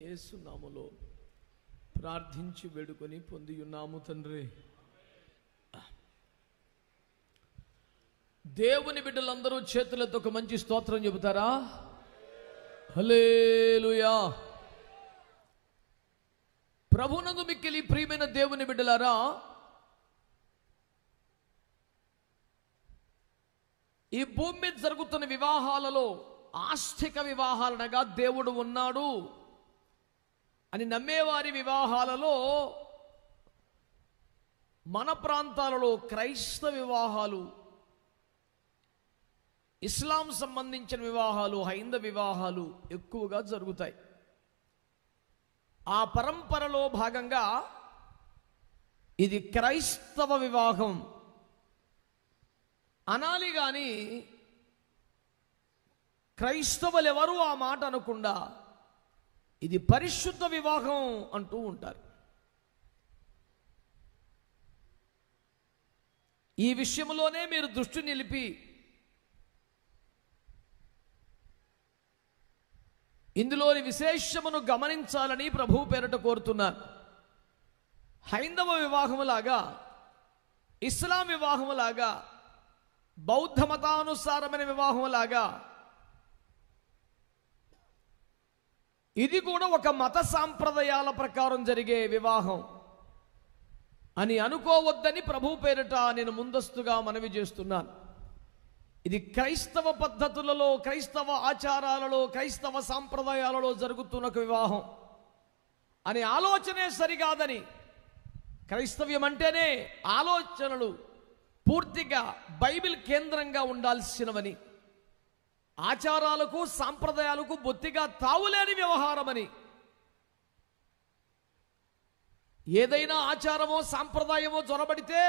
యేసు నామములో ప్రార్థించి వేడుకొని పొంది ఉన్నాము తండ్రి. దేవుని బిడ్డలందరూ చేతులతో ఒక మంచి స్తోత్రం చెబుతారా? హల్లెలూయా. ప్రభునందు మిక్కిలి ప్రియమైన దేవుని బిడ్డలారా, ఈ భూమి మీద జరుగుతున్న వివాహాలలో ఆస్తిక వివాహాలనగా దేవుడు ఉన్నాడు అని నమ్మేవారి వివాహాలలో మన ప్రాంతాలలో క్రైస్తవ వివాహాలు, ఇస్లాం సంబంధించిన వివాహాలు, హైందవ వివాహాలు ఎక్కువగా జరుగుతాయి. ఆ పరంపరలో భాగంగా ఇది క్రైస్తవ వివాహం అనాలి కానీ క్రైస్తవులు ఎవరు ఆ మాట అనకుండా ఇది పరిశుద్ధ వివాహం అంటూ ఉంటారు. ఈ విషయంలోనే మీరు దృష్టి నిలిపి ఇందులోని విశేషమును గమనించాలని ప్రభువు పేరట కోరుతున్నాను. హైందవ వివాహములాగా, ఇస్లాం వివాహములాగా, బౌద్ధ మతానుసారమైన వివాహములాగా ఇది కూడా ఒక మత సాంప్రదాయాల ప్రకారం జరిగే వివాహం అని అనుకోవద్దని ప్రభు పేరిట నేను ముందస్తుగా మనవి చేస్తున్నాను. ఇది క్రైస్తవ పద్ధతులలో, క్రైస్తవ ఆచారాలలో, క్రైస్తవ సాంప్రదాయాలలో జరుగుతున్న ఒక వివాహం అనే ఆలోచనే సరికాదని, క్రైస్తవ్యం అంటేనే ఆలోచనలు పూర్తిగా బైబిల్ కేంద్రంగా ఉండాల్సినవని, ఆచారాలకు సాంప్రదాయాలకు బొత్తిగా తావులేని వ్యవహారమని, ఏదైనా ఆచారమో సాంప్రదాయమో జొరబడితే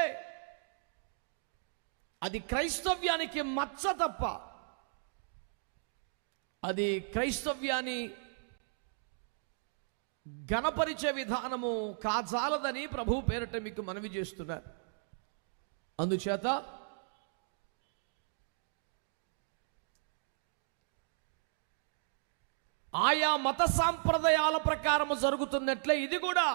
అది క్రైస్తవ్యానికి మచ్చ తప్ప అది క్రైస్తవ్యాన్ని గణపరిచే విధానము కాజాలదని ప్రభు పేరట మీకు మనవి చేస్తున్నారు. అందుచేత ఆయా మత సాంప్రదాయాల ప్రకారము జరుగుతున్నట్లే ఇది కూడా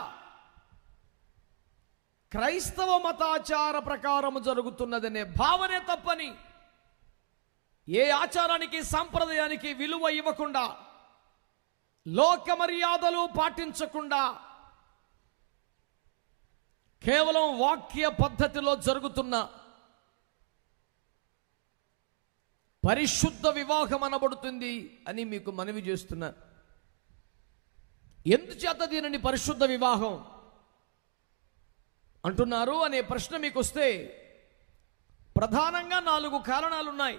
క్రైస్తవ మతాచార ప్రకారము జరుగుతున్నదనే భావనే తప్పని, ఏ ఆచారానికి సాంప్రదాయానికి విలువ ఇవ్వకుండా, లోక మర్యాదలు పాటించకుండా, కేవలం వాక్య పద్ధతిలో జరుగుతున్న పరిశుద్ధ వివాహం అనబడుతుంది అని మీకు మనవి చేస్తున్నాను. ఎందుచేత దీనిని పరిశుద్ధ వివాహం అంటున్నారు అనే ప్రశ్న మీకు వస్తే ప్రధానంగా 4 కారణాలున్నాయి.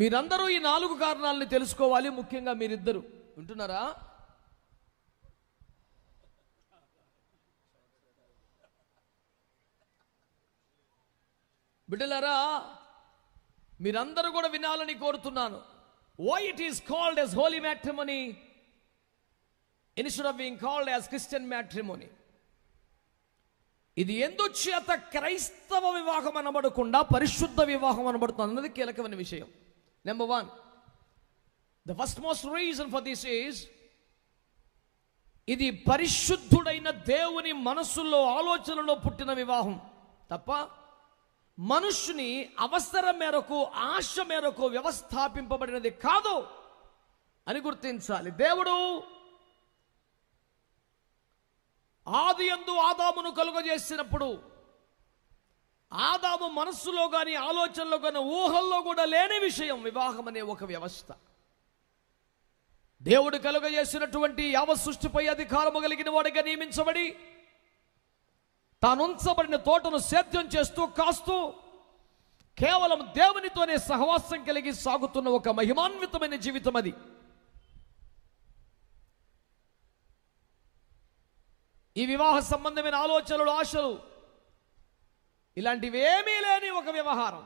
మీరందరూ ఈ 4 కారణాలని తెలుసుకోవాలి. ముఖ్యంగా మీరిద్దరు వింటున్నారా? బిడ్డలారా, మీరందరూ కూడా వినాలని కోరుతున్నాను. Why it is called as holy matrimony instead of being called as Christian matrimony. ఇది ఎందుచేత క్రైస్తవ వివాహం అనబడకుండా పరిశుద్ధ వివాహం అనబడుతుంది అన్నది కీలకమైన విషయం. Number 1, the first most reason for this is, ఇది పరిశుద్ధుడైన దేవుని మనస్సులో, ఆలోచనలో పుట్టిన వివాహం తప్ప మనుష్యుని అవసరం మేరకు, ఆశ మేరకు వ్యవస్థాపింపబడినది కాదు అని గుర్తించాలి. దేవుడు ఆదియందు ఆదామును కలుగజేసినప్పుడు ఆదాము మనస్సులో కానీ, ఆలోచనలో కానీ, ఊహల్లో కూడా లేని విషయం వివాహం అనే ఒక వ్యవస్థ. దేవుడు కలుగజేసినటువంటి యావత్ సృష్టిపై అధికారము కలిగిన వాడిగా నియమించబడి తాను ఉంచబడిన తోటను సేద్యం చేస్తూ, కాస్తూ, కేవలం దేవునితోనే సహవాసం కలిగి సాగుతున్న ఒక మహిమాన్వితమైన జీవితం అది. ఈ వివాహ సంబంధమైన ఆలోచనలు, ఆశలు ఇలాంటివి ఏమీ లేని ఒక వ్యవహారం.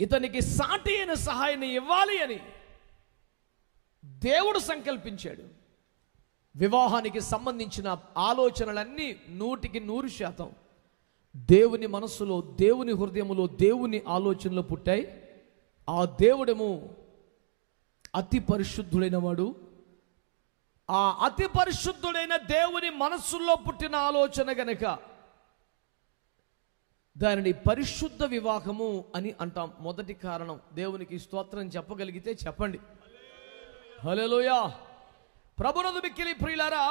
ఇతనికి సాటి అయిన సహాయాన్ని ఇవ్వాలి అని దేవుడు సంకల్పించాడు. వివాహానికి సంబంధించిన ఆలోచనలన్నీ 100% దేవుని మనస్సులో, దేవుని హృదయములో, దేవుని ఆలోచనలో పుట్టాయి. ఆ దేవుడేమో అతి పరిశుద్ధుడైన వాడు. ఆ అతి పరిశుద్ధుడైన దేవుని మనస్సులో పుట్టిన ఆలోచన గనక దానిని పరిశుద్ధ వివాహము అని అంటాం. మొదటి కారణం. దేవునికి స్తోత్రం చెప్పగలిగితే చెప్పండి. హల్లెలూయా. ప్రభునందు మిక్కిలి ప్రియులారా,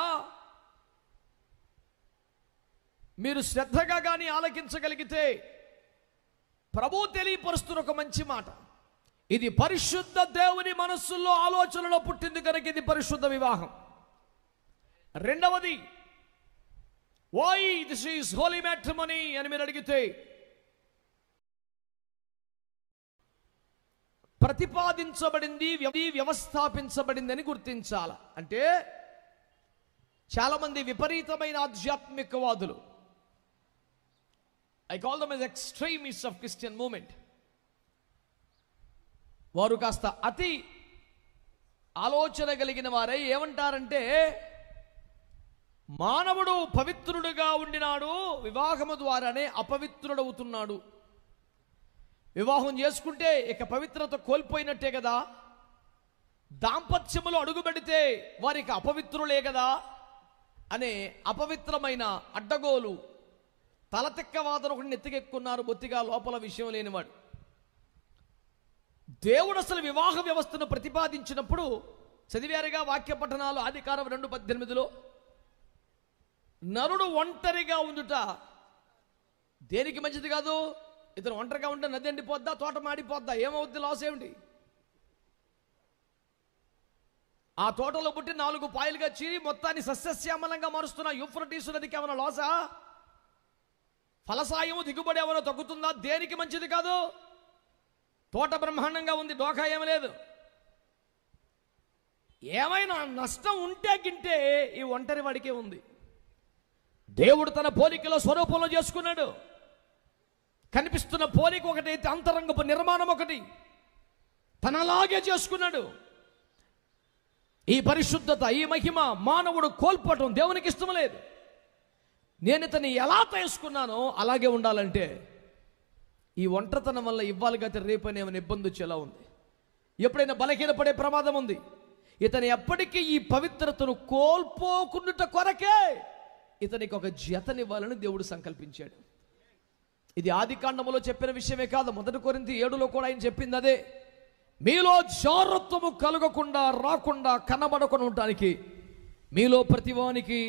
మీరు శ్రద్ధగా కానీ ఆలకించగలిగితే ప్రభు తెలియపరుస్తున్న ఒక మంచి మాట. ఇది పరిశుద్ధ దేవుని మనస్సులో ఆలోచనలో పుట్టింది కనుక ఇది పరిశుద్ధ వివాహం. రెండవది, why this is holy matrimony అని మీరు అడిగితే, ప్రతిపాదించబడింది, వ్యవస్థాపించబడింది అని గుర్తించాల. అంటే చాలామంది విపరీతమైన ఆధ్యాత్మికవాదులు, I call them as extremists of Christian movement, వారు కాస్త అతి ఆలోచన కలిగిన వారై ఏమంటారంటే, మానవుడు పవిత్రుడుగా ఉండినాడు, వివాహము ద్వారానే అపవిత్రుడవుతున్నాడు. వివాహం చేసుకుంటే ఇక పవిత్రత కోల్పోయినట్టే కదా, దాంపత్యములో అడుగుపెడితే వారికి అపవిత్రులే కదా అనే అపవిత్రమైన అడ్డగోలు తలతిక్కవాదను ఒకటి నెత్తికెక్కున్నారు. బొత్తిగా లోపల విషయం లేనివాడు. దేవుడు అసలు వివాహ వ్యవస్థను ప్రతిపాదించినప్పుడు చదివారుగా వాక్య పఠనాలు. ఆదికాండం 2:18 నరుడు ఒంటరిగా ఉండుట దేనికి మంచిది కాదు. ఇతను ఒంటరిగా ఉంటే నది ఎండిపోద్దా, తోట మాడిపోద్దా, ఏమవుద్ది, లాస్ ఏమిటి? ఆ తోటలో పుట్టి 4 పాయలుగా చీరి మొత్తాన్ని సస్యశ్యామలంగా మారుస్తున్న యూఫ్రటీసు నదికి ఏమైనా లాసా? ఫలసాయము దిగుబడి ఏమైనా తగ్గుతుందా? దేనికి మంచిది కాదు. తోట బ్రహ్మాండంగా ఉంది, డోకా ఏమీ లేదు. ఏమైనా నష్టం ఉంటే గింటే ఈ ఒంటరి వాడికే ఉంది. దేవుడు తన పోలికలో స్వరూపంలో చేసుకున్నాడు. కనిపిస్తున్న పోలిక ఒకటైతే అంతరంగపు నిర్మాణం ఒకటి, తనలాగే చేసుకున్నాడు. ఈ పరిశుద్ధత, ఈ మహిమ మానవుడు కోల్పోవటం దేవునికి ఇష్టం లేదు. నేను ఇతన్ని ఎలా చేసుకున్నానో అలాగే ఉండాలంటే ఈ ఒంటరితనం వల్ల ఇవ్వాలి కదా రేపని ఏమైనా ఇబ్బంది వచ్చేలా ఉంది. ఎప్పుడైనా బలహీనపడే ప్రమాదం ఉంది. ఇతను ఎప్పటికీ ఈ పవిత్రతను కోల్పోకుండా కొరకే ఇతనికి ఒక జతనివ్వాలని దేవుడు సంకల్పించాడు. ఇది ఆదికాండములో చెప్పిన విషయమే కాదు, 1 కొరింథీ 7లో కూడా ఆయన చెప్పింది అదే. మీలో జారత్వము కలగకుండా, రాకుండా, కనబడకుండా ఉండటానికి మీలో ప్రతివానికి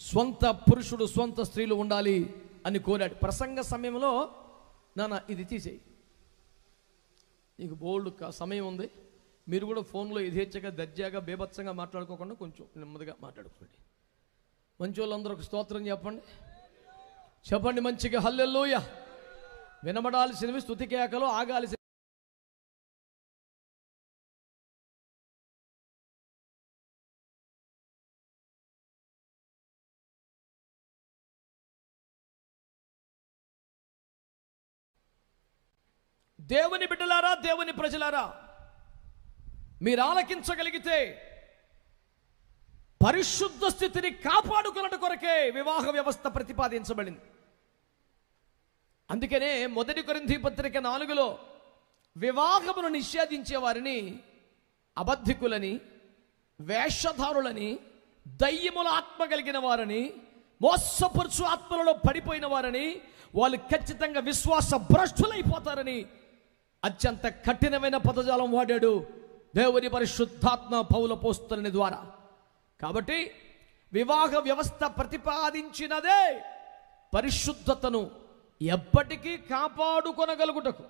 స్వంత పురుషుడు, స్వంత స్త్రీలు ఉండాలి అని కోరాడు. ప్రసంగ సమయంలో నాన్న ఇది తీసేయి, నీకు బోల్డ్ సమయం ఉంది, మీరు కూడా ఫోన్లో యథేచ్ఛగా దర్జాగా బేభత్సంగా మాట్లాడుకోకుండా కొంచెం నెమ్మదిగా మాట్లాడుకోండి. మంచి వాళ్ళందరూ ఒక స్తోత్రం చెప్పండి. చెప్పండి మంచిగా హల్లెలూయా. వినబడాల్సినవి స్తుతి కేకలు, ఆగాల్సిన దేవుని బిడ్డలారా, దేవుని ప్రజలారా, మీరు ఆలకించగలిగితే పరిశుద్ధ స్థితిని కాపాడుకున్నట్టు కొరకే వివాహ వ్యవస్థ ప్రతిపాదించబడింది. అందుకనే 1 కొరింథీ పత్రిక 4లో వివాహమును నిషేధించే వారిని అబద్ధికులని, వేషధారులని, దయ్యముల ఆత్మ కలిగిన వారని, మోసపరుచు ఆత్మలలో పడిపోయిన వారని, వాళ్ళు ఖచ్చితంగా విశ్వాస భ్రష్టులైపోతారని అత్యంత కఠినమైన పదజాలం వాడాడు దేవుని పరిశుద్ధాత్మ పౌలు అపోస్తలుని ద్వారా. కాబట్టి వివాహ వ్యవస్థ ప్రతిపాదించినదే పరిశుద్ధతను ఎప్పటికీ కాపాడుకొనగలుగుటకు,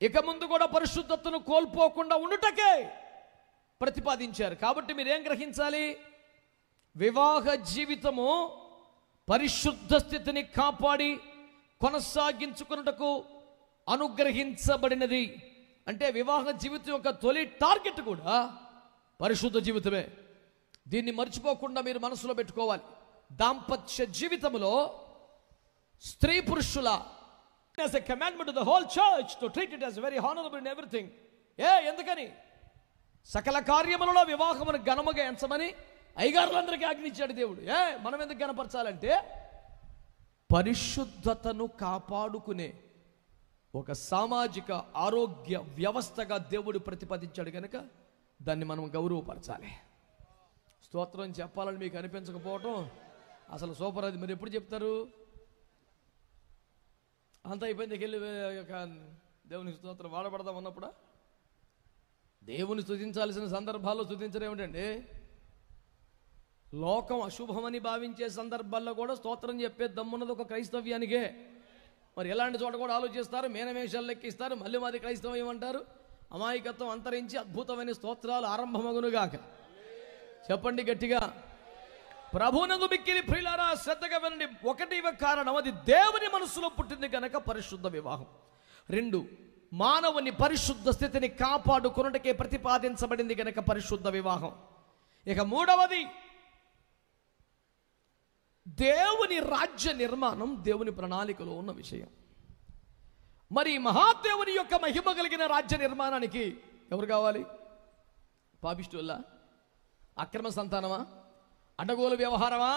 ఇక ముందు కూడా పరిశుద్ధతను కోల్పోకుండా ఉండుటకే ప్రతిపాదించారు. కాబట్టి మీరేం గ్రహించాలి? వివాహ జీవితము పరిశుద్ధ స్థితిని కాపాడి కొనసాగించుకున్నటకు అనుగ్రహించబడినది. అంటే వివాహ జీవితం యొక్క తొలి టార్గెట్ కూడా పరిశుద్ధ జీవితమే. దీన్ని మర్చిపోకుండా మీరు మనసులో పెట్టుకోవాలి. దాంపత్య జీవితంలో స్త్రీ పురుషుల as a commandment to the whole church to treat it as very honorable in everything. ఎందుకని? సకల కార్యములలో వివాహమును ఘనముగా ఎంచమని అయ్యగారులందరికీ ఆజ్ఞించాడు దేవుడు. మనం ఎందుకు ఘనపరచాలంటే పరిశుద్ధతను కాపాడుకునే ఒక సామాజిక ఆరోగ్య వ్యవస్థగా దేవుడు ప్రతిపాదించాడు కనుక దాన్ని మనం గౌరవపరచాలి. స్తోత్రం చెప్పాలని మీకు అనిపించకపోవటం అసలు సూపర్. అది మీరు ఎప్పుడు చెప్తారు? అంత అయిపోయింది వెళ్ళి దేవునికి స్తోత్రం వాడబడదాం అన్నప్పుడు దేవుని స్తుతించాల్సిన సందర్భాల్లో స్తుతించడం ఏమిటండి? లోకం అశుభమని భావించే సందర్భాల్లో కూడా స్తోత్రం చెప్పే దమ్మున్నది ఒక క్రైస్తవ్యానికే. మరి ఎలాంటి చోట కూడా ఆలోచిస్తారు, మేనమేషాలు లెక్కిస్తారు, మళ్ళీ మాది క్రైస్తవం ఏమంటారు? అమాయకత్వం అంతరించి అద్భుతమైన స్తోత్రాలు ఆరంభమగునుగాక. చెప్పండి గట్టిగా. ప్రభువునందు మిక్కిలి ప్రియులారా శ్రద్ధగా వినండి. ఒకటి కారణం, అది దేవుని మనసులో పుట్టింది కనుక పరిశుద్ధ వివాహం. 2, మానవుని పరిశుద్ధ స్థితిని కాపాడుకొనుటకే ప్రతిపాదించబడింది కనుక పరిశుద్ధ వివాహం. ఇక 3వది, దేవుని రాజ్య నిర్మాణం దేవుని ప్రణాళికలో ఉన్న విషయం. మరి మహాదేవుని యొక్క మహిమ కలిగిన రాజ్య నిర్మాణానికి ఎవరు కావాలి? పాపిష్టుల్లా? అక్రమ సంతానమా? అడ్డగోలు వ్యవహారమా?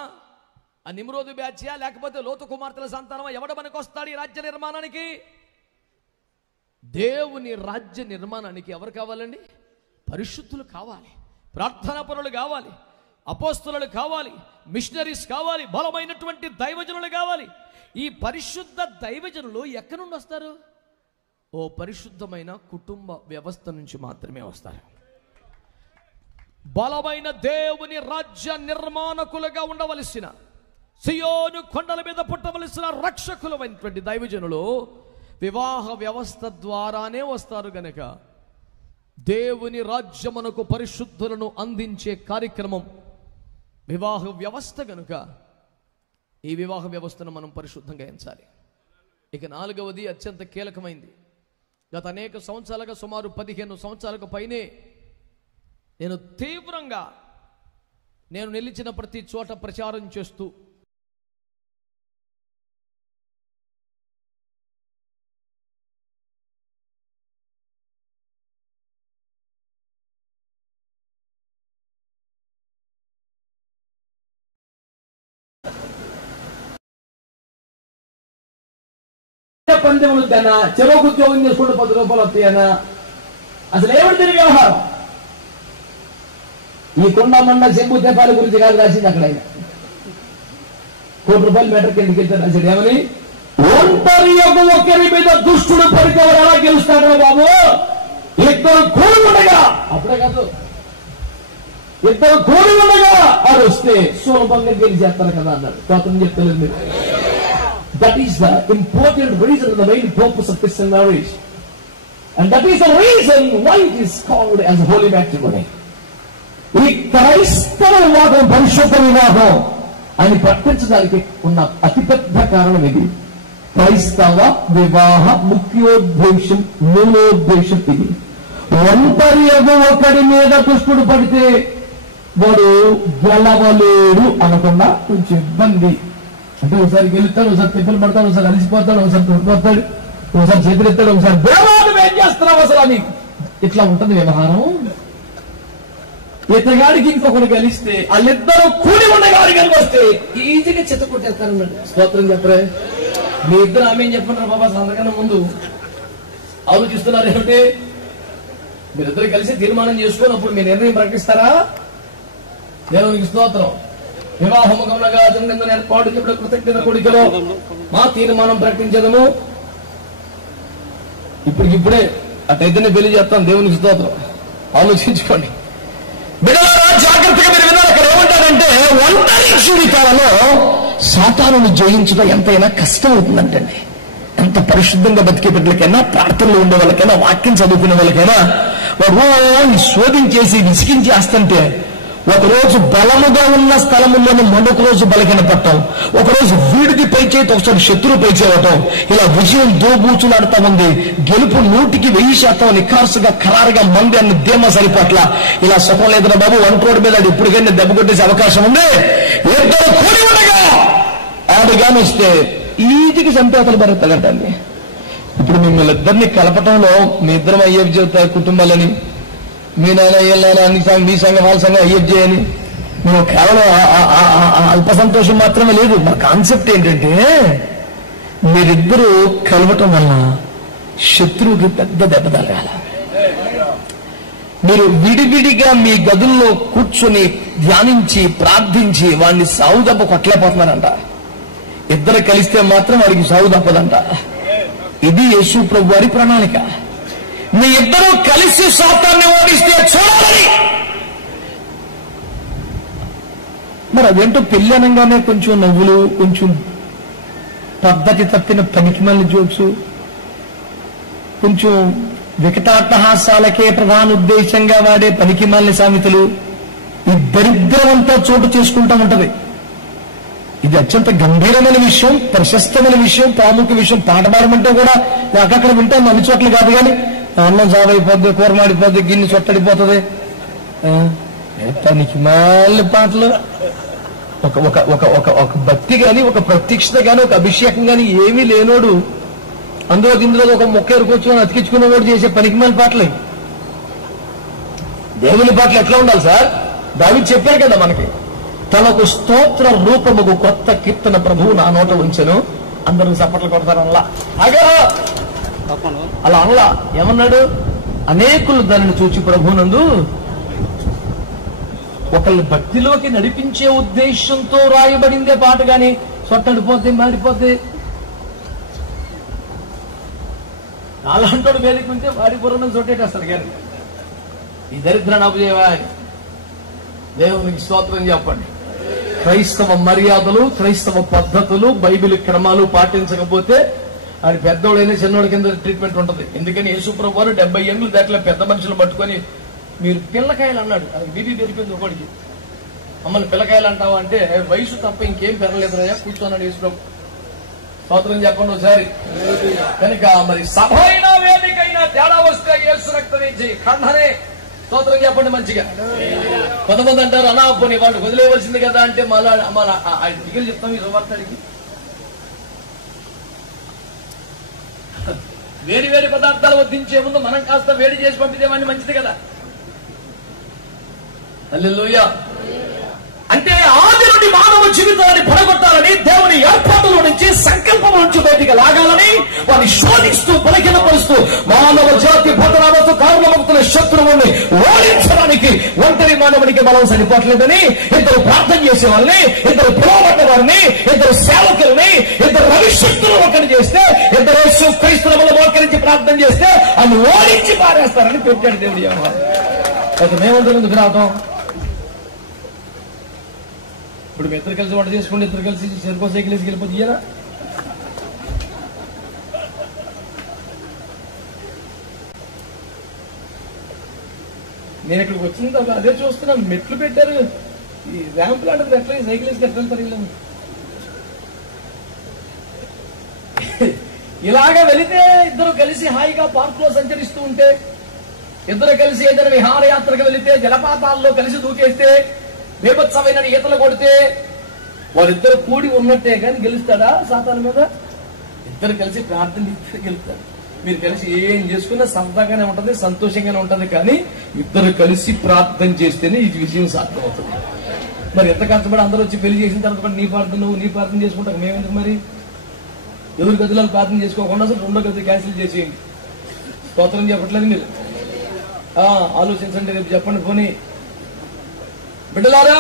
ఆ నిమ్రోదు బ్యాచ్యా? లేకపోతే లోతు కుమార్తెల సంతానమా? ఎవడ మనకు వస్తాడు ఈ రాజ్య నిర్మాణానికి? దేవుని రాజ్య నిర్మాణానికి ఎవరు కావాలండి? పరిశుద్ధులు కావాలి, ప్రార్థనా పరులు కావాలి, అపోస్తలులు కావాలి, మిషనరీస్ కావాలి, బలమైనటువంటి దైవజనులు కావాలి. ఈ పరిశుద్ధ దైవజనులు ఎక్కడి నుండి వస్తారు? ఓ పరిశుద్ధమైన కుటుంబ వ్యవస్థ నుంచి మాత్రమే వస్తారు. బలమైన దేవుని రాజ్య నిర్మాణకులుగా ఉండవలసిన, సియోను కొండల మీద పుట్టవలసిన రక్షకులమైనటువంటి దైవజనులు వివాహ వ్యవస్థ ద్వారానే వస్తారు గనక దేవుని రాజ్యమునకు పరిశుద్ధులను అందించే కార్యక్రమం వివాహ వ్యవస్థ గనుక ఈ వివాహ వ్యవస్థను మనం పరిశుద్ధంగా ఎంచాలి. ఇక 4వది అత్యంత కీలకమైంది. గత అనేక సంవత్సరాలుగా, సుమారు 15 సంవత్సరాలకు పైనే నేను తీవ్రంగా నిలిచిన ప్రతి చోట ప్రచారం చేస్తూ పందెం వద్దానా, చెరువుకు ఉద్యోగం చేసుకుంటే 10 రూపాయలు వస్తాయనా? అసలు ఏమిటి వ్యవహారం? ఈ కొండ మండ చెంబు తెపాల గురించి కాదు రాసింది అక్కడ. ఆయన ₹1 మీటర్కి ఎందుకు వెళ్తారు రాశాడు. ఏమని? ఒంటరి ఒకరి మీద దుష్టుడు పడితే ఎలా గెలుస్తాడు బాబు? 2 కూడి ఉండగా, అప్పుడే కాదు, 2 కూడి ఉండగా అది వస్తే సులభంగా గెలిచేస్తారు కదా అన్నాడు. స్తోత్రం చెప్తలేదు మీరు? That is the important reason and the main purpose of Christian marriage. And that is the reason why it is called as a holy matrimony. ఈ క్రైస్తవ వివాహం పరిశుద్ధ వివాహం అని ప్రకటించడానికి ఉన్న అతిపెద్ద కారణం ఇది. క్రైస్తవ వివాహ ముఖ్యోద్దేశం, మూలోద్దేశం ఇది. ఒంటరి ఒకడి మీద దుష్టుడు పడితే వాడు గెలవలేడు అనకుండా కొంచెం ఇబ్బంది. అంటే ఒకసారి గెలుస్తాడు, ఒకసారి తిప్పలు పడతాడు, ఒకసారి అలిసిపోతాడు, ఒకసారి తొడిపోతాడు, ఒకసారి చేతులెత్తాడు, ఒకసారి దేవాలయం ఏం చేస్తున్నావు అసలు అని ఇట్లా ఉంటుంది వ్యవహారం. ఇతగాడికి ఇంకొకరు కలిస్తే వాళ్ళిద్దరూ కూడి ఉండగాడు కలిసి వస్తే ఈజీగా చెత్త కొట్టేస్తారన్నాడు. స్తోత్రం చెప్పరే? మీ ఇద్దరు ఆమె చెప్పంటారు బాబా. అందుకన్నా ముందు ఆలోచిస్తున్నారు ఏమిటి? మీరిద్దరు కలిసి తీర్మానం చేసుకున్నప్పుడు మీ నిర్ణయం ప్రకటిస్తారా? దేవునికి స్తోత్రం. వివాహముగా ఏర్పాటు చెప్పిన కృతజ్ఞత కోడికలో మా తీర్మానం ప్రకటించదము. ఇప్పుడే అటైతేనే పెళ్లి చేస్తాం. దేవునికి స్తోత్రం. ఆలోచించుకోండి బిడ్డలారా, జాగ్రత్తగా మీరు వినాలి. అక్కడ ఏమంటారంటే ఒంటరి జీవితాలలో సాతానుని జయించడం ఎంతైనా కష్టం అవుతుందంటండి. ఎంత పరిశుద్ధంగా బతికే బిడ్డలకైనా, ప్రార్థనలు ఉండే వాళ్ళకైనా, వాక్యం చదువుకునే వాళ్ళకైనా వాడు శోధించేసి విసిగించేస్తుంటే ఒకరోజు బలముగా ఉన్న స్థలములోనే మరొక రోజు బలహీన పట్టం, ఒకరోజు వీడిది పై చేతి, ఒకసారి శత్రువు పై చేయటం, ఇలా విజయం దోబూచులాడుతూ ఉంది. గెలుపు 100% నిఖార్సుగా ఖరారుగా మంది అన్న ధీమా సరిపట్ల ఇలా సుఖం లేదన్న బాబు. ఒంటోడి మీద అది ఇప్పటికైనా దెబ్బ కొట్టేసే అవకాశం ఉంది. ఇద్దరు కూడి ఉండగా ఆడుగాని వస్తే ఈజీకి సంపేతలు పెరుగుతాడంటండి. ఇప్పుడు మిమ్మల్ని ఇద్దరిని కలపటంలో మీ ఇద్దరం అయ్యేవి చెబుతాయి కుటుంబాలని, మీ నాయన ఏళ్ళైనా మీ సంఘం వాళ్ళ సంఘం అయ్యేది చేయని. మేము కేవలం అల్ప సంతోషం మాత్రమే లేదు. మా కాన్సెప్ట్ ఏంటంటే మీరిద్దరూ కలవటం వల్ల శత్రువుకి పెద్ద దెబ్బ తగలాల. మీరు విడివిడిగా మీ గదుల్లో కూర్చొని ధ్యానించి ప్రార్థించి వాడిని సావు దెబ్బ కొట్టలేకపోతున్నారంట. ఇద్దరు కలిస్తే మాత్రం వాడికి సావు తప్పదంట. ఇది యేసు ప్రభు వారి ప్రణాళిక. మీ ఇద్దరూ కలిసి సాతాన్ని ఓడిస్తే చూడాలని. మరి అదేంటో పెళ్లి అనగానే కొంచెం నవ్వులు, కొంచెం పద్ధతి తప్పిన పనికిమాలిన జోక్స్, కొంచెం వికటాట్టహాసాలకే ప్రధాన ఉద్దేశంగా వాడే పనికిమాలిన సామెతలు, ఈ దరిద్రం అంతా చోటు చేసుకుంటా ఉంటది. ఇది అత్యంత గంభీరమైన విషయం, ప్రశస్తమైన విషయం, ప్రాముఖ్య విషయం. పాట పాడమంటే కూడా అక్కడ వింటాం, అన్ని చోట్ల కాదు. కానీ అన్నం సావైపోద్ది, కూర మాడిపోద్ది, గిన్నె చొట్టడిపోతుంది, పనికిమాలిన పాటలు. ఒక ఒక ఒక ఒక ఒక భక్తి గాని, ఒక ప్రత్యక్షత గాని, ఒక అభిషేకం గాని ఏమీ లేనోడు ఇందులో ఒక మొక్క ఎరుకొచ్చుకొని అతికించుకున్నవాడు చేసే పనికిమాలిన పాటలే. దేవుని పాటలు ఎట్లా ఉండాలి సార్? దావీదు చెప్పారు కదా మనకి, తనకు స్తోత్ర రూపముకు కొత్త కీర్తన ప్రభువు నా నోట ఉంచెను. అందరూ చప్పట్లు కొడతారు అనలా, అలా అనలా. ఏమన్నాడు? అనేకులు దానిని చూచి ప్రభునందు ఒకళ్ళ భక్తిలోకి నడిపించే ఉద్దేశంతో రాయబడిందే పాట. గాని సొట్టడిపోతే మారిపోతే అలాంటి వేదిక ఉంటే వాడి బుర్రను చొట్టేటేస్తాడు. కానీ ఈ దరిద్రాన్ని అపజేవా, దేవునికి స్తోత్రం చెప్పండి. క్రైస్తవ మర్యాదలు, క్రైస్తవ పద్ధతులు, బైబిల్ క్రమాలు పాటించకపోతే అది పెద్దోడైనా చిన్నోడి కింద ట్రీట్మెంట్ ఉంటుంది. ఎందుకని యేసుప్రభు వారు 70 ఏళ్ళు దాంట్లో పెద్ద మనుషులు పట్టుకొని మీరు పిల్లకాయలు అన్నాడు. అది బీబీ పెరిగింది ఒకటికి. మమ్మల్ని పిల్లకాయలు అంటావా అంటే, వయసు తప్ప ఇంకేం పెరగలేదురయ్యా, కూర్చోన్నాడు యేసుప్రభు. స్తోత్రం చెప్పండి ఒకసారి. కనుక మరి సభ అయినా వేదికైనా తేడా వస్తే యేసు రక్తం నుంచి ఖండనే. స్తోత్రం చెప్పండి మంచిగా. కొంతమంది అంటారు, అనాపని వాళ్ళు వదిలేయవలసింది కదా అంటే, మళ్ళా మిగిలి చెప్తాం ఈ సువార్తడికి. వేడి వేడి పదార్థాలు వడ్డించే ముందు మనం కాస్త వేడి చేసి పంపితేమని మంచిది కదా. హల్లెలూయా. అంటే ఆది నుండి మానవ జీవితాన్ని పడగొట్టాలని, దేవుని ఏర్పాటులో నుంచి, సంకల్పం నుంచి బయటికి లాగాలని, వారిని శోధిస్తూ బలహీనపరుస్తూ మానవ జాతి పతనాలకు కారణమవుతున్న శత్రువుని ఓడించడానికి ఒంటరి మానవునికి బలం సరిపోవట్లేదని ఇద్దరు ప్రార్థన చేసే వాళ్ళని, ఇద్దరు పిలువబడ్డ వారిని, ఇద్దరు సేవకుల్ని, ఇద్దరు రవిశక్తులు ఒకటి చేస్తే, ఇద్దరు యేసు క్రీస్తుల మోకరించి ప్రార్థన చేస్తే అని ఓడించి పారేస్తారని పెట్టాడు దేవుడి. అయితే మేమందరం ఎందుకు రావటం? ఇప్పుడు మీ ఇద్దరు కలిసి వంట చేసుకుంటే, ఇద్దరు కలిసి చెరుకో సైకిల్ వేసి వెళ్ళిపోతే ఇయ్యరా? నేను ఇక్కడికి వచ్చిన తర్వాత అదే చూస్తున్నాను. మెట్లు పెట్టారు, ఈ ర్యాంప్ లాంటిది ఎట్లా సైకిల్ వేసి ఎట్లా వెళ్తారు వీళ్ళు? ఇలాగా వెళితే ఇద్దరు కలిసి హాయిగా పార్క్ లో సంచరిస్తూ ఉంటే, ఇద్దరు కలిసి ఏదైనా విహారయాత్రకు వెళితే, జలపాతాల్లో కలిసి దూకేస్తే, బీభత్సమైన ఈతలు కొడితే, వారిద్దరు కూడి ఉన్నట్టే. కానీ గెలుస్తాడా సాతాను మీద? ఇద్దరు కలిసి ప్రార్థన చేస్తే గెలుస్తాడు. మీరు కలిసి ఏం చేసుకున్నా సరదాగానే ఉంటది, సంతోషంగానే ఉంటది. కానీ ఇద్దరు కలిసి ప్రార్థన చేస్తేనే ఈ విజయం సాధ్యమవుతుంది. మరి ఎంత కష్టపడి అందరూ వచ్చి పెళ్లి చేసిన తర్వాత నీ ప్రార్థన నువ్వు నీ ప్రార్థన చేసుకుంటావు, మేమెందుకు? మరి ఎవరి గదిలో ప్రార్థన చేసుకోకుండా అసలు రెండో గది క్యాన్సిల్ చేసేయండి. స్తోత్రం చెప్పట్లేదు మీరు? ఆలోచించండి, రేపు చెప్పండి. పోనీ బిడ్డలారా,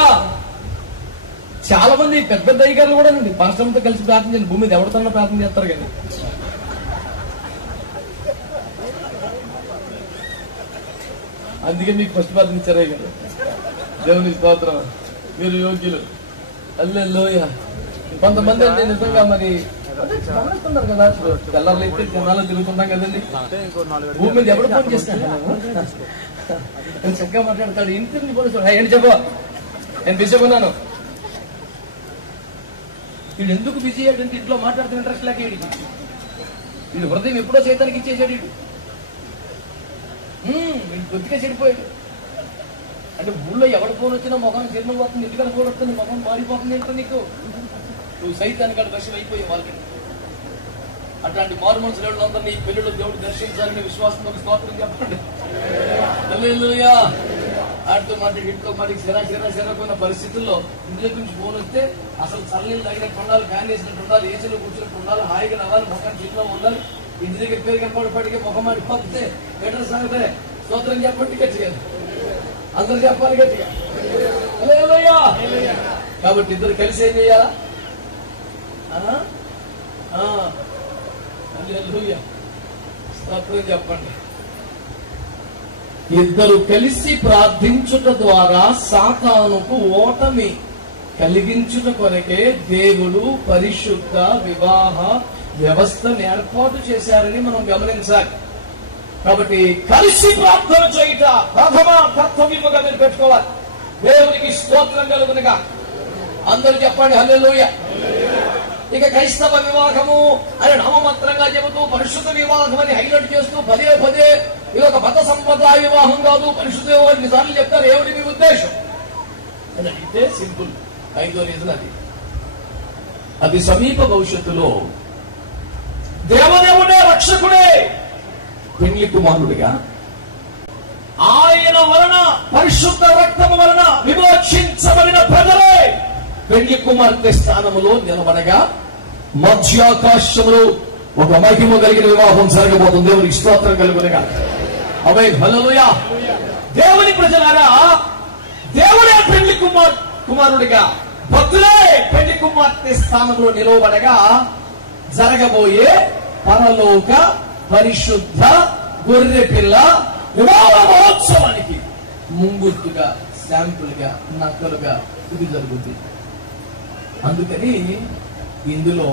చాలా మంది పెద్ద పెద్ద అయ్యగారులు కూడా అండి పాస్టర్లతో కలిసి ప్రార్థన చేయండి. భూమి మీద ఎవరితో ప్రార్థన చేస్తారు. కానీ అందుకే మీకు ఫస్ట్ ప్రార్థన ఇచ్చారు అయ్యగారు. దేవుని స్తోత్రం, మీరు యోగ్యులు. హల్లెలూయ. కొంతమంది అంటే నిజంగా మరి గమనిస్తున్నారు కదా, తెల్లారులు అయితే జనాలు తిరుగుతున్నాం కదండి. భూమి మీద ఎవరు ఫోన్ చేస్తాను చక్కగా మాట్లాడతాడు. ఇంటిని పోలీసు ఏంటి చెప్పు, నేను బిజీ ఉన్నాను. వీడు ఎందుకు బిజీ అయ్యాడంటే ఇంట్లో మాట్లాడుతూ ఇంట్రెస్ట్ లేక వీడు హృదయం ఎప్పుడో చేతానికి ఇచ్చేసాడు. వీడు కొద్దిగా చెడిపోయాడు. అంటే ఊళ్ళో ఎవరి ఫోన్ వచ్చినా మొఖం చిరునవ్వు వస్తుంది, ఇంటికన్నా ఫోన్ వస్తుంది, మొఖం మారిపోతుంది. ఏంటో నీకు నువ్వు సైతానికి వశం అయిపోయావు వాళ్ళకి. అట్లాంటి మారు మనసులు అందరినీ ఈ పెళ్లిలో దేవుడు దర్శించాలని విశ్వాసంతో స్తోత్రం చెప్పండి. హల్లెలూయా. ఆడితో మాట్లాడి ఇంట్లో మరి సిరపోయిన పరిస్థితుల్లో ఇంట్లో నుంచి ఫోన్ వస్తే అసలు చల్లనీళ్ళు తగినట్టు ఉండాలి, ఫ్యాన్ వేసినట్టు ఉండాలి, ఏసీలో కూర్చున్నట్టు ఉండాలి, హాయిగా నవ్వాలి, మొక్కని చిన్న ఉండాలి. ఇంటి దగ్గర పేరు కనపడిపడికి ముఖమాడి పోతే ఎట్లా సంగతే స్తోత్రం చెప్పండి గట్టిగా, అందరూ చెప్పాలి గట్టిగా. హల్లెలూయా. కాబట్టి ఇద్దరు కలిసి ఏం చేయాలా? హల్లెలూయా, స్తోత్రం చెప్పండి. ఇద్దరు కలిసి ప్రార్థించుట ద్వారా సాతానుకు ఓటమి కలిగించుట కొరకే దేవుడు పరిశుద్ధ వివాహ వ్యవస్థను ఏర్పాటు చేశారని మనం గమనించాలి. కాబట్టి కలిసి ప్రార్థన చేయుట ప్రథమ కర్తవ్యముగా మీరు పెట్టుకోవాలి. దేవునికి స్తోత్రం కలుగునుగా. అందరూ చెప్పండి హల్లెలూయా. ఇక క్రైస్తవ వివాహము అని నామమాత్రంగా చెబుతూ పరిశుద్ధ వివాహం అని హైలైట్ చేస్తూ పదే పదే ఇది ఒక మత సంప్రదాయ వివాహం కాదు, పరిశుద్ధ వివాహం ఎన్నిసార్లు చెప్తారు. ఏమిటి మీ ఉద్దేశం అని అడిగితే సింపుల్, 5వ రీజన్ అది సమీప భవిష్యత్తులో దేవదేవుడే రక్షకుడే పెళ్లి కుమారుడిగా ఆయన వలన పరిశుద్ధ రక్తము వలన విమోచించబడిన ప్రజలే పెళ్లి కుమార్తె స్థానములో నిలబడగా మధ్యాకాశములో ఒక మహిమ కలిగిన వివాహం జరగబోతుంది. దేవునికి స్తోత్రం కలుగునుగా. ఆమేన్, హల్లెలూయా. దేవుని ప్రజలారా, దేవుడే పెళ్లి కుమారుడిగా, భక్తులే పెళ్లి కుమార్తె స్థానంలో నిలవబడగా జరగబోయే పరలోక పరిశుద్ధ గొర్రె పిల్ల వివాహ మహోత్సవానికి ముంగుర్తుగా, శాంపుల్ గా, నక్కలుగా ఇది జరుగుతుంది. అందుకని ఇందులో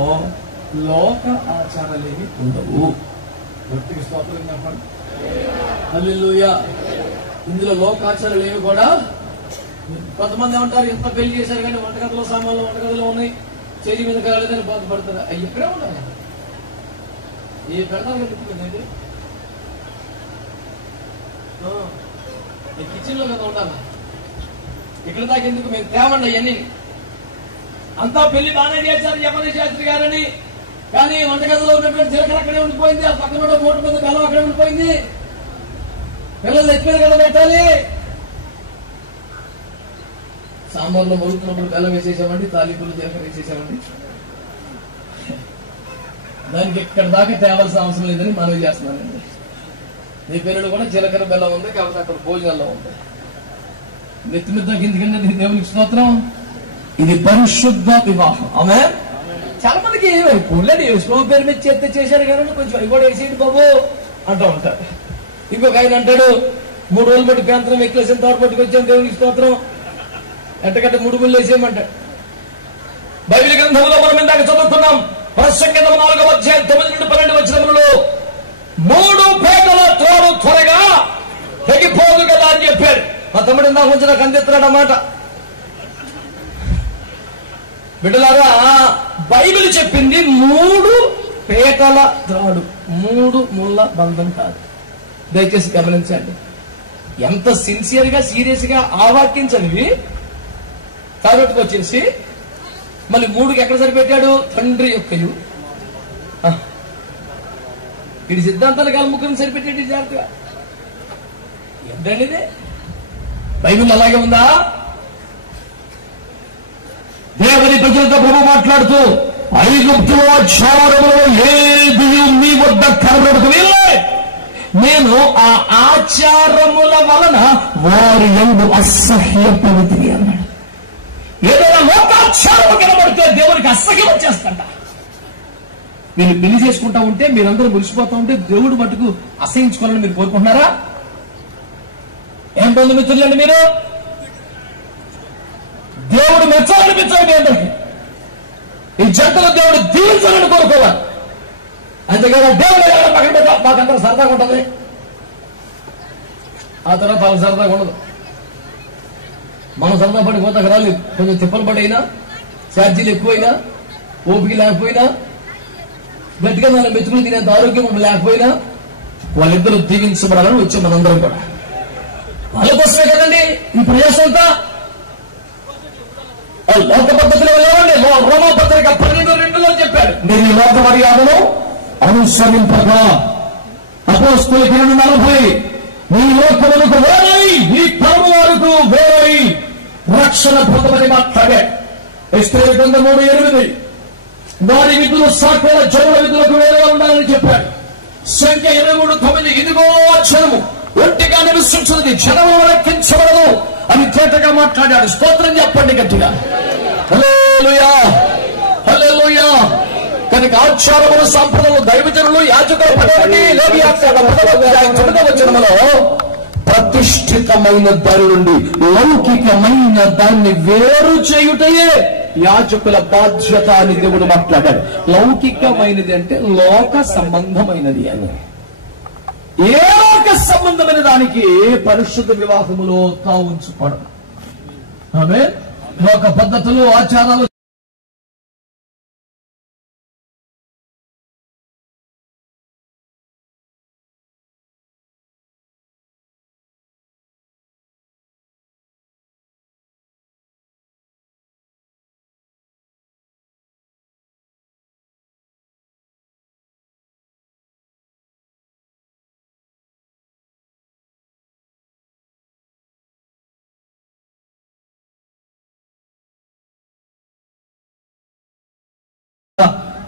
లోక ఆచారాలేమి ఉండవు. భక్తికి స్తోత్రం చెప్పండి. హల్లెలూయా. ఇందులో లోకాచారాలు ఏవి కూడా, కొంతమంది ఏమంటారు ఎంత పెళ్లి చేశారు కానీ వంటగదిలో సామాన్లు వంటగదిలో ఉన్నాయి, చేతి మీద కాలేదని బాధపడతారు. అవి ఎక్కడే ఉండాలి, ఏ పెడతారు కదండి, కిచెన్ లో కదా ఉండాలి. ఇక్కడ దాకా ఎందుకు, మేము తేవండి అవన్నీ. అంతా పెళ్లి బాగానే చేశారు యమని శాస్త్రి గారని, కానీ వంటగదిలో ఉన్నటువంటి జీలకర్ర అక్కడే ఉండిపోయింది, ఆ పక్కన మూట మీద బెల్లం అక్కడే ఉండిపోయింది. పిల్లలు ఎత్తిపోయి కదా పెట్టాలి. సాంబార్లో మొలుతున్నప్పుడు బెల్లం వేసేసామండి, తాలింపులు జీలకర్ర వేసేసామండి. దానికి ఎక్కడ దాకా తేవాల్సిన అవసరం లేదని మనవి చేస్తున్నానండి. నీ పేరులో కూడా జీలకర్ర బెల్లం ఉంది, కాబట్టి అక్కడ భోజనాల్లో ఉంది. నెత్తిమిద్ద కిందికంటే దేవునికి స్తోత్రం. ఇది పరిశుద్ధ వివాహం. ఆమె చాలా మందికి పుల్లని స్టోవ్ పేరు మీద చేస్తే చేశారు కానీ కొంచెం అవి కూడా వేసేయండి బాబు అంటూ ఉంటారు. ఇంకొక ఆయన అంటాడు 3 రోజులు బట్టి ప్రాంతం ఎక్కేసిన తోట పట్టుకొచ్చాం దేవునికి స్తోత్రం, ఎంతకంటే 3 ముళ్ళు వేసేయమంటాడు. బైబిల్ గ్రంథంలో మనం ఇందాక చదువుతున్నాం, ప్రసంగం 4వ అధ్యాయం 9 నుండి 12 వచనములలో 3 పేదల తోడు త్వరగా తెగిపోదు కదా అని చెప్పారు. మా తమ్ముడు ఇందాక నుంచి నాకు అందిస్తున్నాడు అన్నమాట. బిడ్డలారా, బైబిల్ చెప్పింది 3 పేటల త్రాడు, 3 ముళ్ళ బంధం కాదు. దయచేసి గమనించండి. ఎంత సిన్సియర్ గా సీరియస్ గా ఆ వాక్యం చదివి కాబట్టి వచ్చేసి మళ్ళీ 3కి ఎక్కడ సరిపెట్టాడు? తండ్రి యొక్కయు. వీడి సిద్ధాంతాలు కాదు, ముగ్గురిని సరిపెట్టాడు జాగ్రత్తగా. ఏంటండి ఇది? బైబిల్ అలాగే ఉందా? దేవుని ప్రజలతో ప్రభు మాట్లాడుతూ ఐగుప్తులో ఆచారములో ఏది మీ వద్ద కనబడదు, నేను ఆ ఆచారముల వలన వారి యందు అసహ్యపడితిని అన్నాడు. ఏదైనా లోకాచారము కనబడితే దేవునికి అసహ్యం వచ్చేస్తంట. మీరు పెళ్లి చేసుకుంటా ఉంటే, మీరందరూ మురిసిపోతా ఉంటే దేవుడు మటుకు అసహించుకోవాలని మీరు కోరుకుంటున్నారా? ఏం బంధుమిత్రులండి మీరు? దేవుడు మెచ్చాలనిపించాలి మీ అందరికి. ఈ జంటలో దేవుడు దీవించాలని కోరుకోవాలి. అంతేకాదు దేవుడు మాకందరూ సరదాగా ఉంటుంది, ఆ తర్వాత వాళ్ళకి సరదాగా ఉండదు. మనం సరదా పడి పోతాక రాలేదు. కొంచెం తిప్పలు పడైనా, ఛార్జీలు ఎక్కువైనా, ఓపిక లేకపోయినా, గట్టిగా మనం మెచ్చుకుని తినేంత ఆరోగ్యం లేకపోయినా వాళ్ళిద్దరూ దీవించబడాలని వచ్చాం మనందరం కూడా. వాళ్ళ కోసమే కదండి ఈ ప్రయాసం అంతా. లోక పద్ధతిలో లేవండి. రోమపత్రిక 12:2లో చెప్పాడు, నేను ఈ లోక మర్యాదను అనుసరింపక అపోస్తలుల 40 నీ లోకములకు వేరై నీ తరము వరకు వేరై రక్షణ పొందమని మాట్లాడాడు. ఎస్తేరు గ్రంథం 3:8 వారి విధులు సాక్షుల జనుల విధులకు వేరే ఉండాలని చెప్పాడు. సంఖ్య 23:9 ఇదిగో జనము ఒంటిగా నివసించున్నది, జనము లెక్కించబడదు అని తేటగా మాట్లాడాడు. స్తోత్రం చెప్పండి గట్టిగా. హల్లెలూయా, హల్లెలూయా. కనుక ఆచారములు, సంపదలు, దైవజనులు, యాజకుల పదవికి వచనములో ప్రతిష్ఠితమైన దాని నుండి లౌకికమైన దాన్ని వేరు చేయుటయే యాజకుల బాధ్యత అని దేవుడు మాట్లాడాడు. లౌకికమైనది అంటే లోక సంబంధమైనది అని. ఏ లోక సంబంధమైన దానికి పరిశుద్ధ వివాహములో తావుంచుకోవడం. ఆమె లోక పద్ధతులు, ఆచారాలు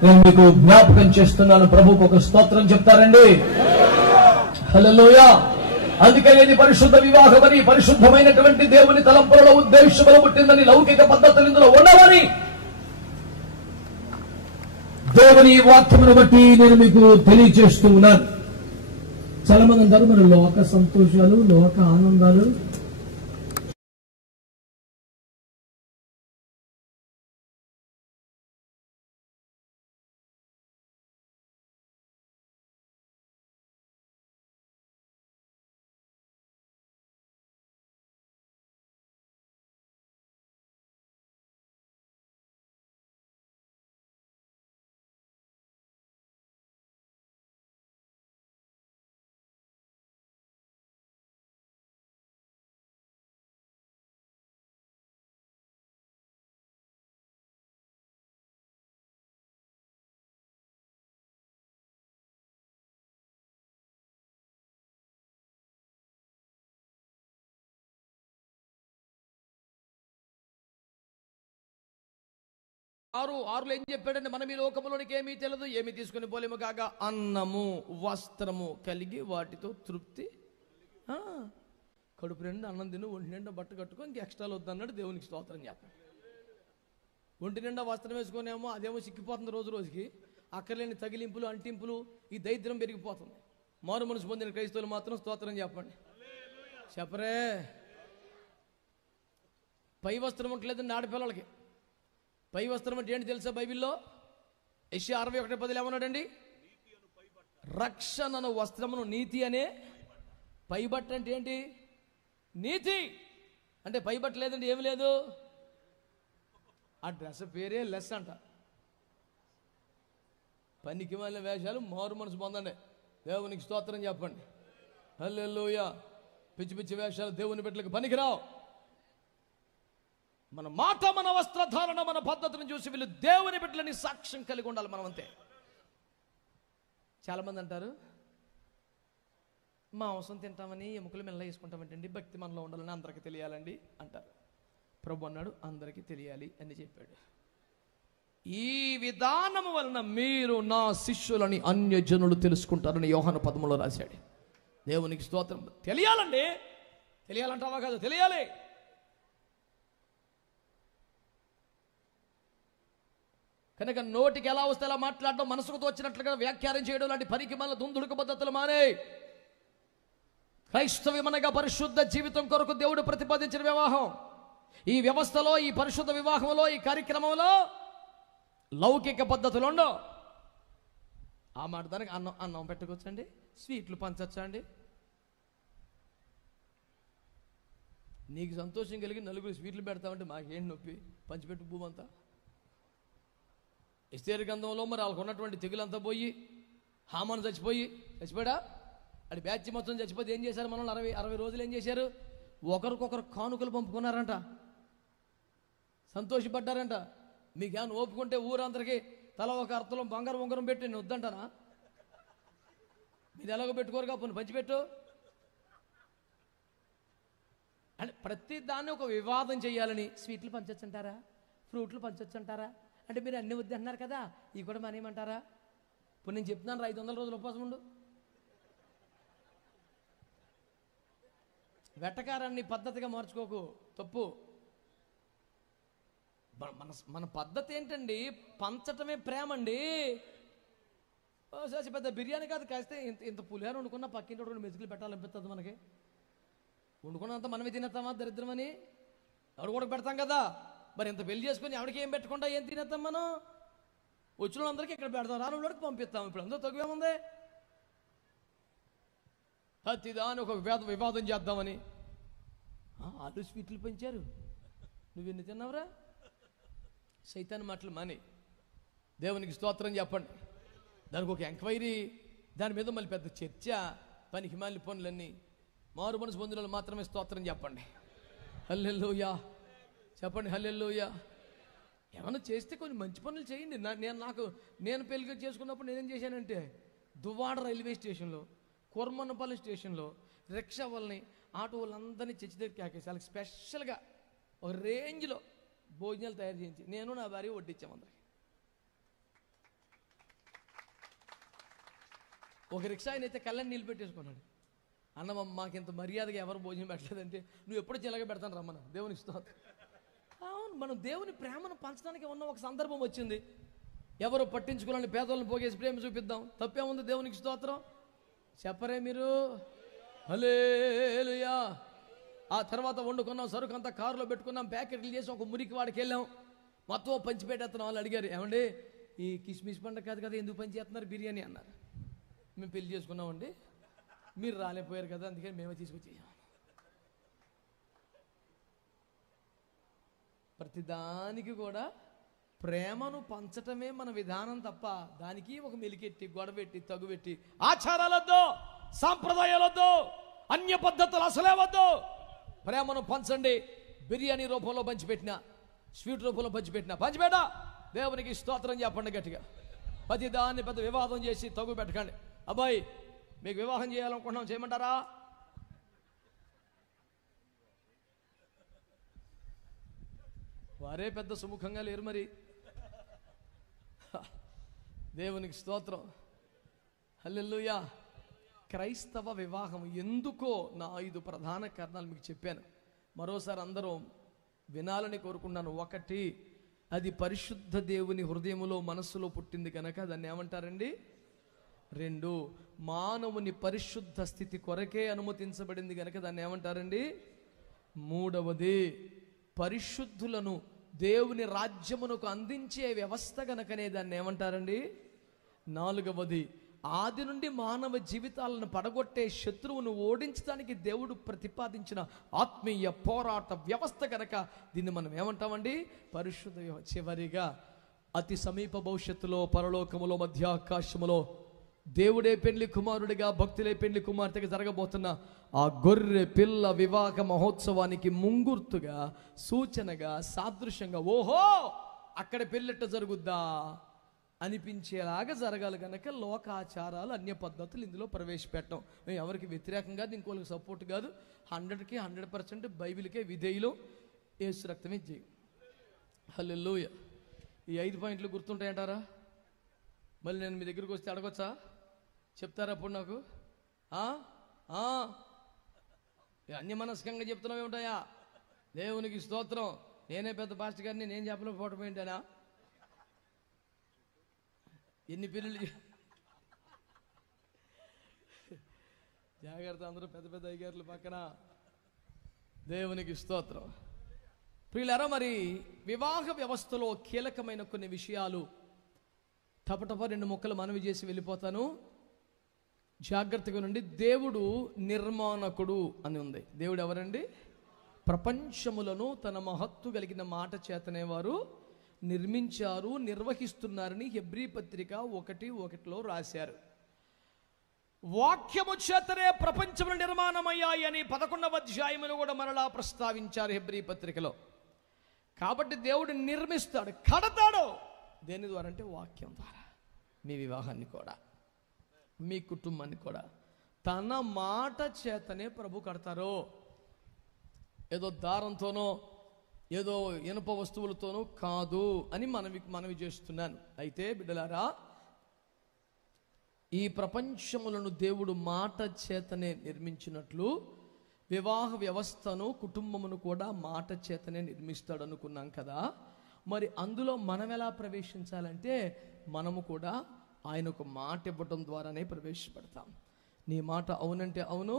నేను మీకు జ్ఞాపకం చేస్తున్నాను. ప్రభువుకు ఒక స్తోత్రం చెప్తారండి. హల్లెలూయా. అందుకని ఇది పరిశుద్ధ వివాహమని, పరిశుద్ధమైనటువంటి దేవుని తలంపులలో ఉద్దేశములో పుట్టిందని, లౌకిక పద్ధతులు ఇందులో ఉండవని దేవుని వాక్యమును బట్టి నేను మీకు తెలియజేస్తూ ఉన్నాను. చాలా మంది అంటారు మరి లోక సంతోషాలు, లోక ఆనందాలు ఆరులో ఏం చెప్పాడంటే, మనం ఈ లోకములోనికి ఏమీ తెలియదు, ఏమీ తీసుకుని పోలేము కాగా అన్నము వస్త్రము కలిగి వాటితో తృప్తి. కడుపు నిండా అన్నం తిను, ఒంటి నిండా బట్ట కట్టుకో, ఇంక ఎక్స్ట్రాలు వద్దన్నాడు. దేవునికి స్తోత్రం చెప్పండి. ఒంటి నిండా వస్త్రం వేసుకునేమో అదేమో సిక్కిపోతుంది రోజు రోజుకి. అక్కర్లేని తగిలింపులు, అంటింపులు, ఈ దరిద్రం పెరిగిపోతుంది. మారు మనసు పొందిన క్రైస్తవులు మాత్రం స్తోత్రం చెప్పండి. చెప్పరే. పై వస్త్రం ఉంటలేదండి ఆడపిల్లలకి. పై వస్త్రం అంటే ఏంటి తెలుసా? బైబిల్లో యెషయా 61:10 ఏమన్నాడండి? రక్షణను వస్త్రమును నీతి అనే. పైబట్ట అంటే ఏంటి? నీతి. అంటే పైబట్ట లేదండి, ఏమి లేదు. ఆ డ్రెస్ పేరే లెస్ అంట. పనికి మళ్ళీ వేషాలు, మారు మనసు పొందండి. దేవునికి స్తోత్రం చెప్పండి. హల్లెలూయా. పిచ్చి పిచ్చి వేషాలు దేవుని బిడ్డలకు పనికిరావు. మన మాట, మన వస్త్రధారణ, మన పద్ధతిని చూసి వీళ్ళు దేవుని బిడ్డలని సాక్ష్యం కలిగి ఉండాలి. మనం అంతే. చాలామంది అంటారు మాంసం తింటామని ఎముకలు మెల్ల వేసుకుంటామంటండి, భక్తి మనలో ఉండాలని అందరికీ తెలియాలండి అంటారు. ప్రభు అన్నాడు అందరికీ తెలియాలి అని చెప్పాడు. ఈ విధానము వలన మీరు నా శిష్యులని అన్యజనులు తెలుసుకుంటారని యోహాను 10:3 రాశాడు. దేవునికి స్తోత్రం. తెలియాలండి. తెలియాలంటావా? కాదు, తెలియాలి. కనుక నోటికి ఎలా వస్తే ఎలా మాట్లాడడం, మనసుకు తోచినట్లుగా వ్యాఖ్యానం చేయడం లాంటి పనికి మళ్ళీ దుందుడుకు పద్ధతులు మానే. క్రైస్తవమనగా పరిశుద్ధ జీవితం కొరకు దేవుడు ప్రతిపాదించిన వివాహం. ఈ వ్యవస్థలో, ఈ పరిశుద్ధ వివాహంలో, ఈ కార్యక్రమంలో లౌకిక పద్ధతులు ఉండవు. ఆ మాట దానికి అన్నం పెట్టుకోవచ్చండి, స్వీట్లు పంచచ్చండి. నీకు సంతోషం కలిగి నలుగురు స్వీట్లు పెడతామంటే మాకేంటి నొప్పి, పంచిపెట్టు భూమంతా. ఎస్తేరు గ్రంథంలో మరి వాళ్ళకు ఉన్నటువంటి తెగులంతా పోయి, హామాను చచ్చిపోయాడా? అది బ్యాచ్ మొత్తం చచ్చిపోతే ఏం చేశారు? మనం 60 రోజులు ఏం చేశారు? ఒకరికొకరు కానుకలు పంపుకున్నారంట, సంతోషపడ్డారంట. మీకేమైనా ఓపుకుంటే ఊరందరికీ తల ఒక అర్థం బంగారం ఉంగరం పెట్టి నేను వద్దంటానా? మీరు ఎలాగో పెట్టుకోరు కాబట్టి పంచిపెట్టు అంటే ప్రతి దాన్ని ఒక వివాదం చేయాలని. స్వీట్లు పంచొచ్చంటారా, ఫ్రూట్లు పంచొచ్చంటారా అంటే మీరు అన్ని వద్దు అంటున్నారు కదా, ఇవి కూడా మానేయమంటారా? ఇప్పుడు నేను చెప్తున్నాను 500 రోజులు ఉపవాసం ఉండు, వెటకారాన్ని పద్ధతిగా మార్చుకోకు, తప్పు. మన మన పద్ధతి ఏంటండి? పంచటమే ప్రేమ అండి. పెద్ద బిర్యానీ కాదు, కాస్తే ఇంత పులిహార వండుకున్నా పక్కింటి రెండు మెతుకులు పెట్టాలనిపిస్తుంది మనకి. వండుకున్నంత మనమే తినేస్తామా దరిద్రమని? ఎవరు కూడా పెడతాం కదా. మరి ఇంత పెళ్లి చేసుకుని ఎవరికి ఏం పెట్టకుండా ఏం తినేస్తాం మనం? వచ్చిన వాళ్ళందరికీ ఇక్కడ పెడతాం, రాని వాళ్ళకి పంపిస్తాం. ఇప్పుడు అందరూ తగ్గువేముంది? ప్రతిదాని ఒక వివాదం చేద్దామని. ఆలు స్వీట్లు పెంచారు, నువ్వెన్ని తిన్నావురా? సైతాన్ మాటలు మాని దేవునికి స్తోత్రం చెప్పండి. దానికి ఒక ఎంక్వైరీ, దాని మీద మళ్ళీ పెద్ద చర్చ, పనికి మాలిన పనులన్నీ. మారు మనసు పొందిన మాత్రమే స్తోత్రం చెప్పండి. హల్లెలూయా చెప్పండి, హల్లెలూయా. ఏమన్నా చేస్తే కొన్ని మంచి పనులు చేయండి. నేను పెళ్లి చేసుకున్నప్పుడు నేనేం చేశానంటే, దువ్వాడ రైల్వే స్టేషన్లో, కొర్మన్నపల్లి స్టేషన్లో రిక్షా వాళ్ళని, ఆటో వాళ్ళందరినీ చర్చి దగ్గర కేకేసి వాళ్ళకి స్పెషల్గా ఒక రేంజ్లో భోజనాలు తయారు చేయించి నేను నా భార్య వడ్డించాం అందరికి. ఒక రిక్షా ఆయన అయితే కళ్ళని నీళ్ళు పెట్టేసుకున్నాడు. అన్న మాకు ఇంత మర్యాదగా ఎవరు భోజనం పెట్టలేదంటే, నువ్వు ఎప్పుడు చిల్లగా పెడతాను రమ్మన్న. దేవునికి స్తోత్రం. అవును, మనం దేవుని ప్రేమను పంచడానికి ఉన్న ఒక సందర్భం వచ్చింది. ఎవరు పట్టించుకోవాలని పేదలను పోగేసి ప్రేమ చూపిద్దాం, తప్పేముంది? దేవునికి స్తోత్రం చెప్పరే మీరు? హల్లెలూయా. ఆ తర్వాత వండుకున్నాం, సరుకు అంతా కారులో పెట్టుకున్నాం, ప్యాకెట్లు చేసి ఒక మురికి వాడికి వెళ్ళాం, మొత్తం పంచిపెట్టేస్తున్నాం. వాళ్ళు అడిగారు, ఏమండి ఈ కిస్మిస్ పండుగ కాదు కదా, ఎందుకు పంచి చేస్తున్నారు బిర్యానీ అన్నారు. మేము పెళ్లి చేసుకున్నామండి, మీరు రాలేకపోయారు కదా, అందుకని మేమే తీసుకొచ్చేసాం. ప్రతిదానికి కూడా ప్రేమను పంచటమే మన విధానం తప్ప దానికి ఒక మెలికెట్టి గొడవెట్టి తగుపెట్టి ఆచారాలొద్దు, సాంప్రదాయాలొద్దు, అన్య పద్ధతులు అసలే వద్దు. ప్రేమను పంచండి. బిర్యానీ రూపంలో పంచిపెట్టిన, స్వీట్ రూపంలో పంచిపెట్ట దేవునికి స్తోత్రం చెప్పండి గట్టిగా. ప్రతి దాన్ని పెద్ద వివాదం చేసి తగు పెట్టకండి. అబ్బాయి మీకు వివాహం చేయాలనుకుంటున్నాం, చేయమంటారా? వారే పెద్ద సుముఖంగా లేరు మరి. దేవునికి స్తోత్రం, హల్లెలూయా. క్రైస్తవ వివాహం ఎందుకో నా 5 ప్రధాన కారణాలు మీకు చెప్పాను. మరోసారి అందరూ వినాలని కోరుకున్నాను. 1, అది పరిశుద్ధ దేవుని హృదయములో మనస్సులో పుట్టింది కనుక దాన్ని ఏమంటారండి? 2, మానవుని పరిశుద్ధ స్థితి కొరకే అనుమతించబడింది కనుక దాన్ని ఏమంటారండి? 3, పరిశుద్ధులను దేవుని రాజ్యమునకు అందించే వ్యవస్థ గనకనే దాన్ని ఏమంటారండి? 4, ఆది నుండి మానవ జీవితాలను పడగొట్టే శత్రువును ఓడించడానికి దేవుడు ప్రతిపాదించిన ఆత్మీయ పోరాట వ్యవస్థ కనుక దీన్ని మనం ఏమంటామండి? పరిశుద్ధ. చివరిగా అతి సమీప భవిష్యత్తులో పరలోకములో మధ్యాకాశములో దేవుడే పెళ్లి కుమారుడిగా భక్తులే పెళ్లి కుమార్తెగా జరగబోతున్న ఆ గొర్రె పిల్ల వివాహ మహోత్సవానికి ముంగుర్తుగా, సూచనగా, సాదృశ్యంగా ఓహో అక్కడ పెళ్ళెట్ట జరుగుద్దా అనిపించేలాగా జరగాలి కనుక లోకాచారాలు, అన్య పద్ధతులు ఇందులో ప్రవేశపెట్టడం. మేము ఎవరికి వ్యతిరేకంగా ఇంకోళ్ళకి సపోర్ట్ కాదు. 100కి 100% బైబిల్కే విధేయులు, యేసు రక్తమే జయం. హల్లెలూయా. ఈ 5 పాయింట్లు గుర్తుంటాయంటారా? మళ్ళీ నేను మీ దగ్గరికి వస్తే అడగొచ్చా? చెప్తారా అప్పుడు నాకు? అన్యమనస్కంగా చెప్తున్నావు ఏమిటాయా? దేవునికి స్తోత్రం. నేనే పెద్ద పాస్టర్ గారిని, నేను చెప్పలేకపోవటం ఏంటనా? ఎన్ని పెళ్ళిళ్ళు జాగ్రత్త, అందరూ పెద్ద పెద్ద అయ్యగారులు పక్కన. దేవునికి స్తోత్రం. ప్రియులారా, మరి వివాహ వ్యవస్థలో కీలకమైన కొన్ని విషయాలు టపటప 2 ముక్కలు మనవి చేసి వెళ్ళిపోతాను. జాగ్రత్తగా నుండి. దేవుడు నిర్మాణకుడు అని ఉంది. దేవుడు ఎవరండి? ప్రపంచములను తన మహత్తు కలిగిన మాట చేతనే వారు నిర్మించారు, నిర్వహిస్తున్నారని హెబ్రీ పత్రిక 1:1 రాశారు. వాక్యము చేతనే ప్రపంచములు నిర్మాణమయ్యాయి అని 11వ అధ్యాయములో కూడా మరలా ప్రస్తావించారు హెబ్రీ పత్రికలో. కాబట్టి దేవుడు నిర్మిస్తాడు, కడతాడు. దేని ద్వారా అంటే వాక్యం ద్వారా. మీ వివాహాన్ని కూడా, మీ కుటుంబాన్ని కూడా తన మాట చేతనే ప్రభు కడతారు. ఏదో దారంతోనో ఏదో ఇనుప వస్తువులతోనూ కాదు అని మనవి చేస్తున్నాను. అయితే బిడ్డలారా, ఈ ప్రపంచములను దేవుడు మాట చేతనే నిర్మించినట్లు వివాహ వ్యవస్థను కుటుంబమును కూడా మాట చేతనే నిర్మిస్తాడు అనుకున్నాం కదా. మరి అందులో మనం ఎలా ప్రవేశించాలంటే మనము కూడా ఆయనకు మాట ఇవ్వడం ద్వారానే ప్రవేశపెడతాం. నీ మాట అవునంటే అవును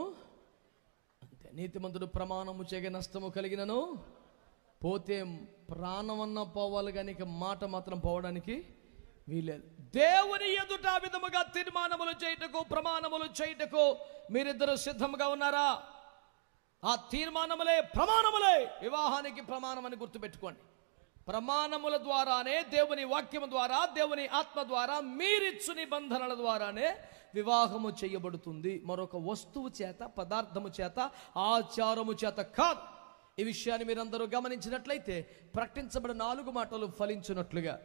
అంతే. నీతిమంతుడు ప్రమాణము చేయగా నష్టము కలిగినను పోతే ప్రాణమన్నా పోవాలి కానీ ఇక మాట మాత్రం పోవడానికి వీలేదు. దేవుని ఎదుట ఆ విధముగా తీర్మానములు చేయుటకు ప్రమాణములు చేయుటకు మీరిద్దరు సిద్ధంగా ఉన్నారా? ఆ తీర్మానములే ప్రమాణములే వివాహానికి ప్రమాణమని గుర్తుపెట్టుకోండి. ప్రమాణముల ద్వారానే, దేవుని వాక్యము ద్వారా, దేవుని ఆత్మ ద్వారా, మీరిచ్చు నిబంధనల ద్వారానే వివాహము చేయబడుతుంది. మరొక వస్తువు చేత, పదార్థము చేత, ఆచారము చేత కాదు. ఈ విషయాన్ని మీరందరూ గమనించినట్లయితే ప్రకటించబడిన 4 మాటలు ఫలించినట్లుగా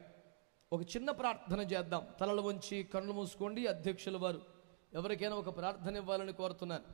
ఒక చిన్న ప్రార్థన చేద్దాం. తలలు వంచి కళ్ళు మూసుకోండి. అధ్యక్షుల వారు ఎవరికైనా ఒక ప్రార్థన ఇవ్వాలని కోరుతున్నాను.